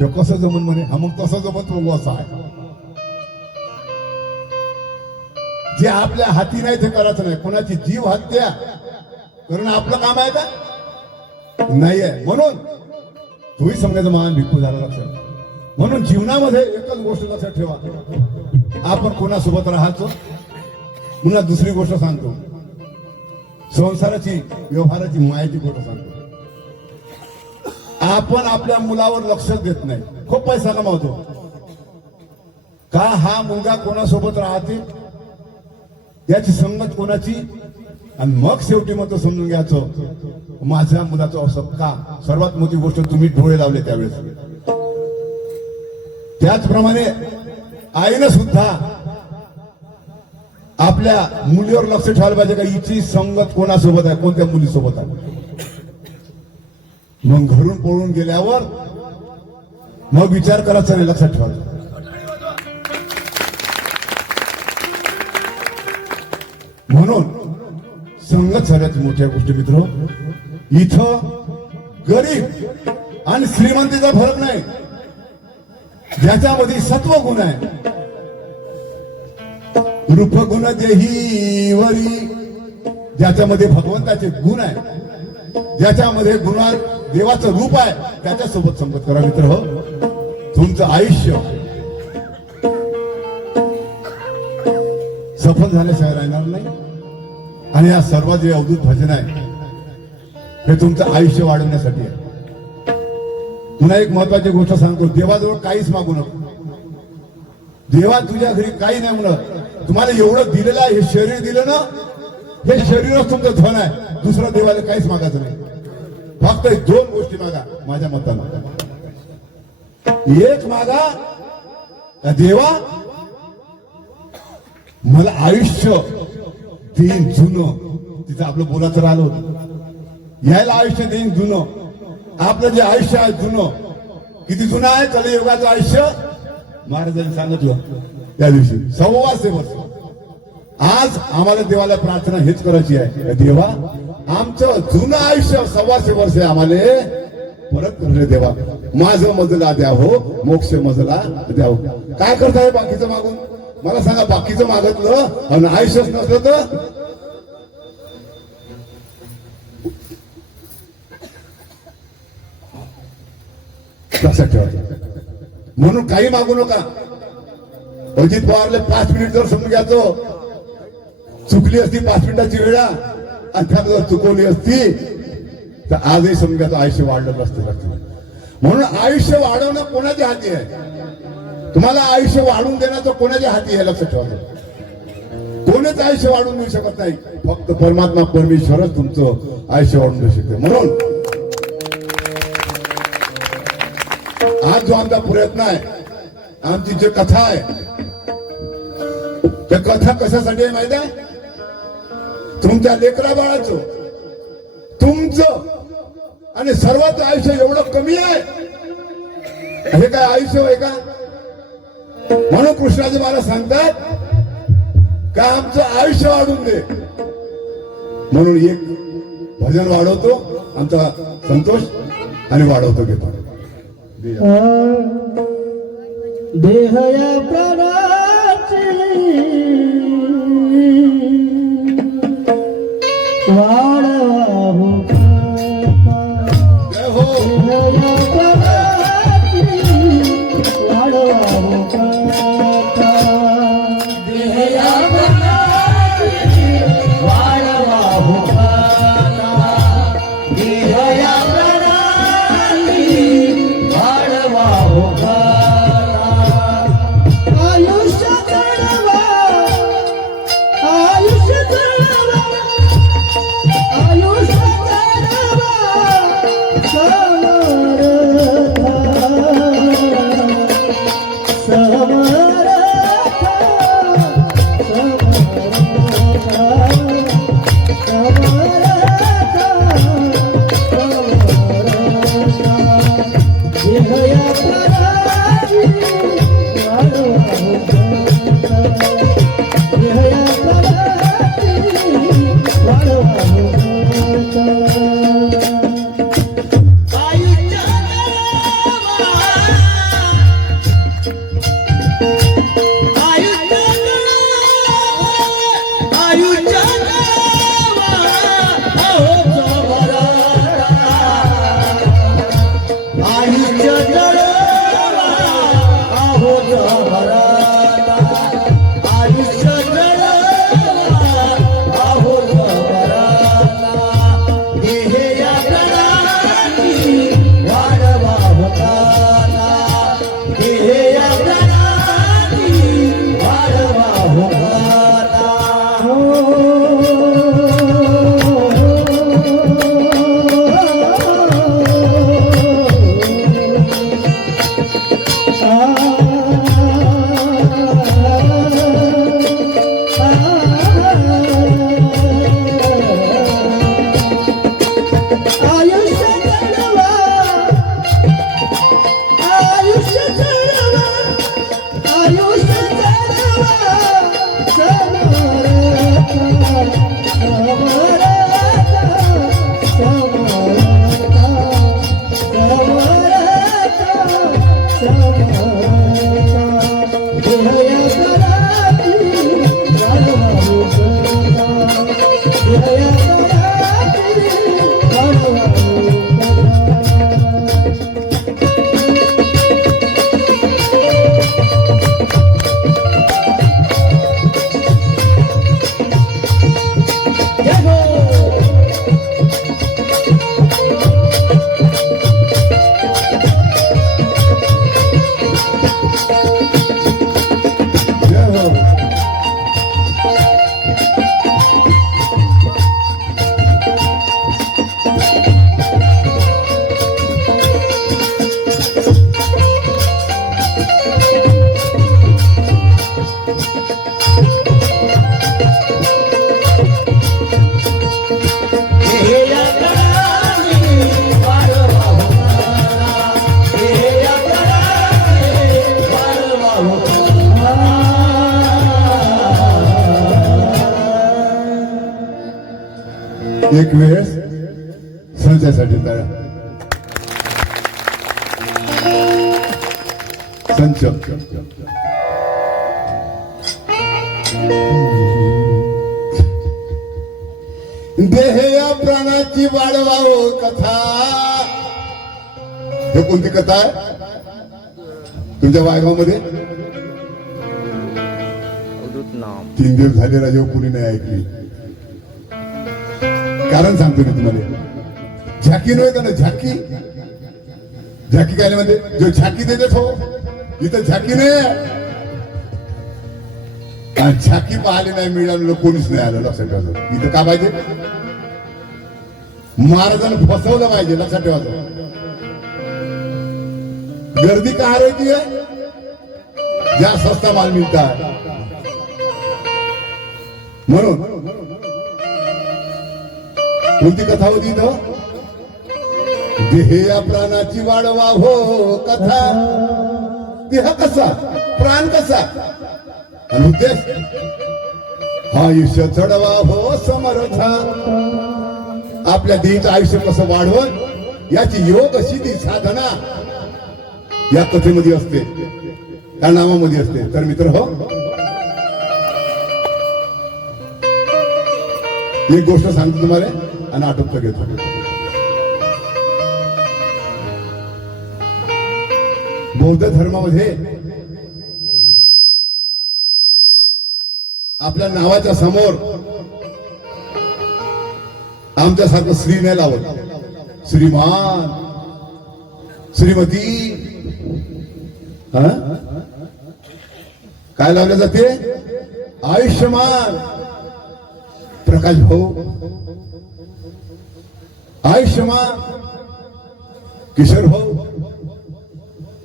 तो कसं जमन म्हणे. हा मग तसं जमत बघू असं आहे. जे आपल्या हाती नाही ते करायचं नाही. कोणाची जीव हत्या करणं आपलं काम आहे का? नाहीये. म्हणून तोही समजायचं महान भिक्खू झाला लक्षात. म्हणून जीवनामध्ये एकच गोष्ट लक्षात ठेवा, आपण कोणासोबत राहायचो. पुन्हा दुसरी गोष्ट सांगतो, संसाराची व्यवहाराची मायाची गोष्ट सांगतो. आपण आपल्या मुलावर लक्ष देत नाही, खूप पैसा कमावतो का हा मुलगा कोणासोबत राहते, याची संगत कोणाची, आणि मग शेवटी मग तो समजून घ्यायचं माझ्या मुलाचं असं का. सर्वात मोठी गोष्ट तुम्ही डोळे लावले त्यावेळेस. त्याचप्रमाणे आईनं सुद्धा आपल्या मुलीवर लक्ष ठेवायला पाहिजे का हिची संगत कोणासोबत आहे, कोणत्या मुलीसोबत आहे. मग घरून पळून गेल्यावर मग विचार करायचा नाही, लक्षात ठेवायचं. म्हणून संगत सगळ्यात मोठ्या गोष्टी मित्र. इथं गरीब आणि श्रीमंतीचा फरक नाही, ज्याच्यामध्ये सत्व गुण आहे. रूप गुण देही वरी, ज्याच्यामध्ये भगवंताचे गुण आहे, ज्याच्यामध्ये गुणात देवाचं रूप आहे, त्याच्यासोबत संगत करा मित्र. हो, तुमचं आयुष्य सफल झाल्याशिवाय राहणार नाही. आणि या सर्व जे अवधूत भजन आहे हे तुमचं आयुष्य वाढवण्यासाठी आहे. पुन्हा एक महत्वाची गोष्ट सांगतो, देवाजवळ काहीच मागू नको. देवा तुझ्या घरी काही नाही म्हणत, तुम्हाला एवढं दिलेलं आहे, हे शरीर दिलं ना, हे शरीरच तुमचं धन आहे. दुसरं देवाला काहीच मागायचं नाही. फक्त दोन गोष्टी मागा माझ्या मतानं. एक मागा, देवा मला आयुष्य देईन जुनं. तिथं आपलं बोलाचं राहिलं होतं, यायला आयुष्य देईन जुनं. आपलं जे आयुष्य आहे जुनं, किती जुनं आहे कलियुगाचं आयुष्य. महाराजांनी सांगितलं त्या दिवशी 125 वर्ष. आज आम्हाला देवाला प्रार्थना हेच करायची आहे, देवा आमचं जुनं आयुष्य 125 वर्ष आम्हाला परत करणे देवा. माझं मजला द्या हो, मोक्ष मजला द्या हो. काय करताय बाकीचं मागून मला सांगा. बाकीचं मागितलं आणि आयुष्यच नसलं तर लक्षात ठेवायचं. म्हणून काही मागू नका. अजित पवारले 5 मिनिट जर समजून घ्यायचो, चुकली असती 5 मिनिटाची वेळा आणि त्यात जर चुकवली असती तर आजही समजून घ्यायचं आयुष्य वाढलं नसतं. म्हणून आयुष्य वाढवणं कोणाच्या हाती आहे. तुम्हाला आयुष्य वाढून देण्याचं कोणाच्या हाती आहे, लक्षात ठेवायचं. कोणीच आयुष्य वाढून देऊ शकत नाही, फक्त परमात्मा परमेश्वरच तुमचं आयुष्य वाढून देऊ शकते. म्हणून आज जो आमचा प्रयत्न आहे, आमची जी कथा आहे, त्या कथा कशासाठी आहे माहिती आहे. तुमच्या लेकरा बाळाचं, तुमचं आणि सर्वांचं आयुष्य एवढं कमी आहे, हे काय आयुष्य आहे का. म्हणून कृष्णाजी मला सांगतात का आमचं आयुष्य वाढून दे. म्हणून एक भजन वाढवतो आमचा संतोष आणि वाढवतो घेतो. देह या प्राणाची वाढवाहू जय हो. देह या प्राणाची वाढवाहू देह या प्राणाची वाढवाहू देह या आयुष्य आयुष्य जळवा आहो जबराता आयुष्य जळवा आहो जबराता देह या प्राणी वाढवा होताना देह या प्राणी वाढवा होताना आयुष्य जळवा आयुष्य जळवा आयुष्य जळवा समरता समरता समरता समरता देहया कराती वाढवा होता देहया कराती वाढवा होता जय हो. देहया कराती वाढवा होता देहया कराती वाढवा होता एक वेळेस संचासाठी तळा संच देह या प्राणाची वाढवावो कथा. हे कोणती कथा आहे तुमच्या वायगावमध्ये? अवधूत नाम 3 दिवस झाले राजा कोणी नाही ऐकली. कारण सांगतो मी तुम्हाला. झाकी नव्हे का ना झाकी. झाकी काय म्हणते जो झाकी देतेच हो इथं झाकी नाही आहे. आणि झाकी पाहायला नाही मिळालं कोणीच नाही आलं. लक्षात ठेवायचं इथं का पाहिजे महाराजांना फसवलं पाहिजे. लक्षात ठेवायचं गर्दी का हरायची आहे ज्या सस्ता माल मिळतात म्हणून. कोणती कथा होती इथं? देह या प्राणाची वाढवा हो कथा. देह कसा प्राण कसा आणि उद्देश हा आयुष्य चढवा हो समर्था. आपल्या देहीचं आयुष्य कसं वाढवत याची योग सिद्धी साधना या कथेमध्ये असते त्या नावामध्ये असते. तर मित्र हो एक गोष्ट सांगतो तुम्हाला आणि आटोपतो घेतो. बौद्ध धर्मामध्ये आपल्या नावाच्या समोर आमच्यासारखं श्री नाही लावत. श्रीमान श्रीमती काय लावलं जाते? आयुष्यमान प्रकाश भाऊ, आयुष्यमान किशोर भाऊ,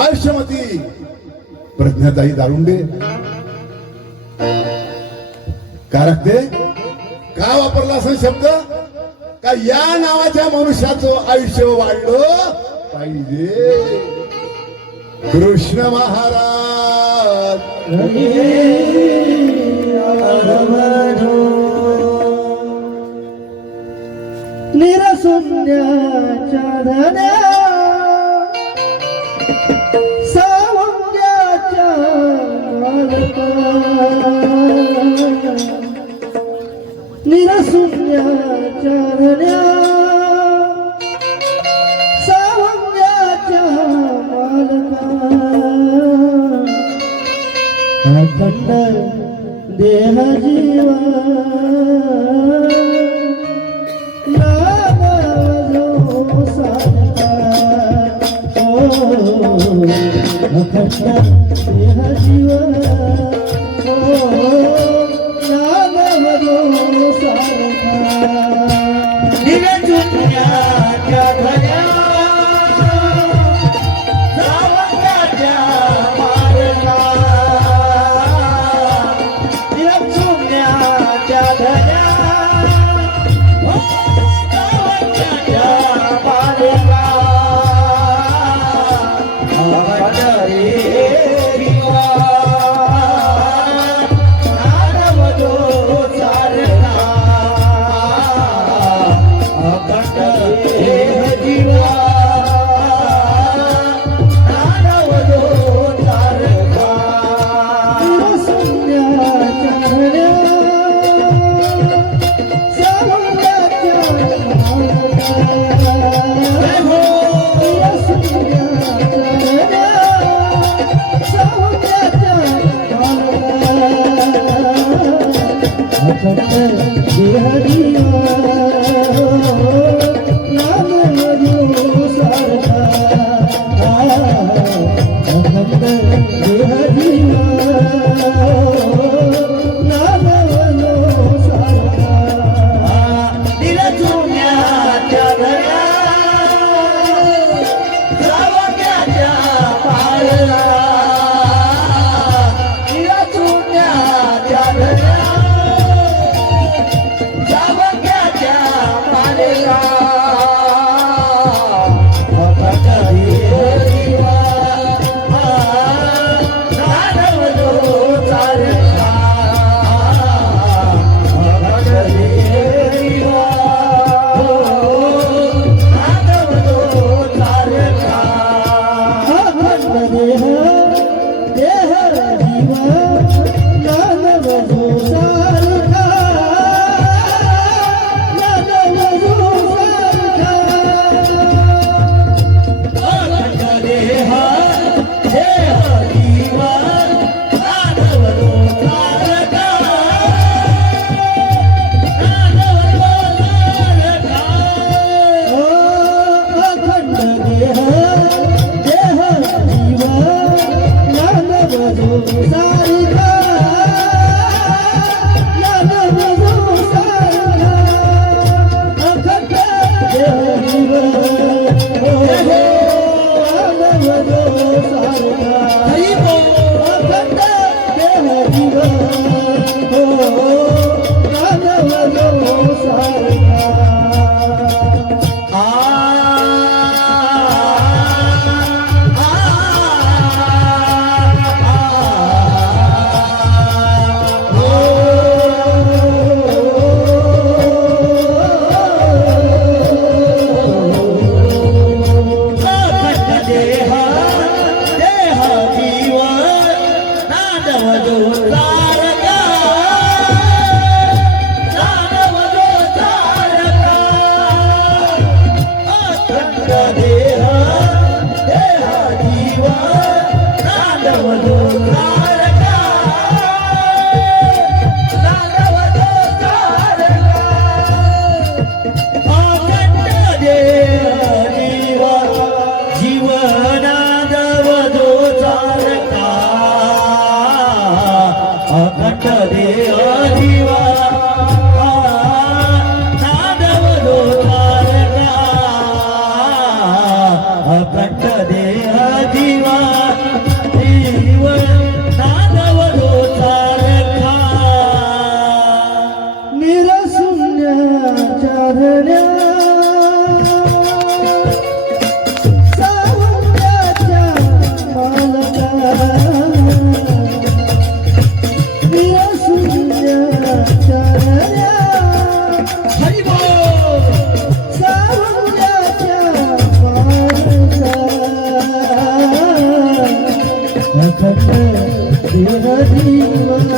आयुष्यमती प्रज्ञाताई दारुंडे. काय लागते? का वापरला असा शब्द? का या नावाच्या मनुष्याचं आयुष्य वाढलं पाहिजे. कृष्ण महाराज निरसुंद्याच्या धन्या सावंग्याच्या मालका निरसुंद्याच्या धन्या सावंग्याच्या अखंड देह जीवा नाम जो सारखा अखंड देह जीवा नाम जो सारखा निरंजनाच्या धन्या सावंताच्या मारला निरंजनाच्या धन्या सावंताच्या मारला अवधरे विवा नादवदो सारला देह जीवन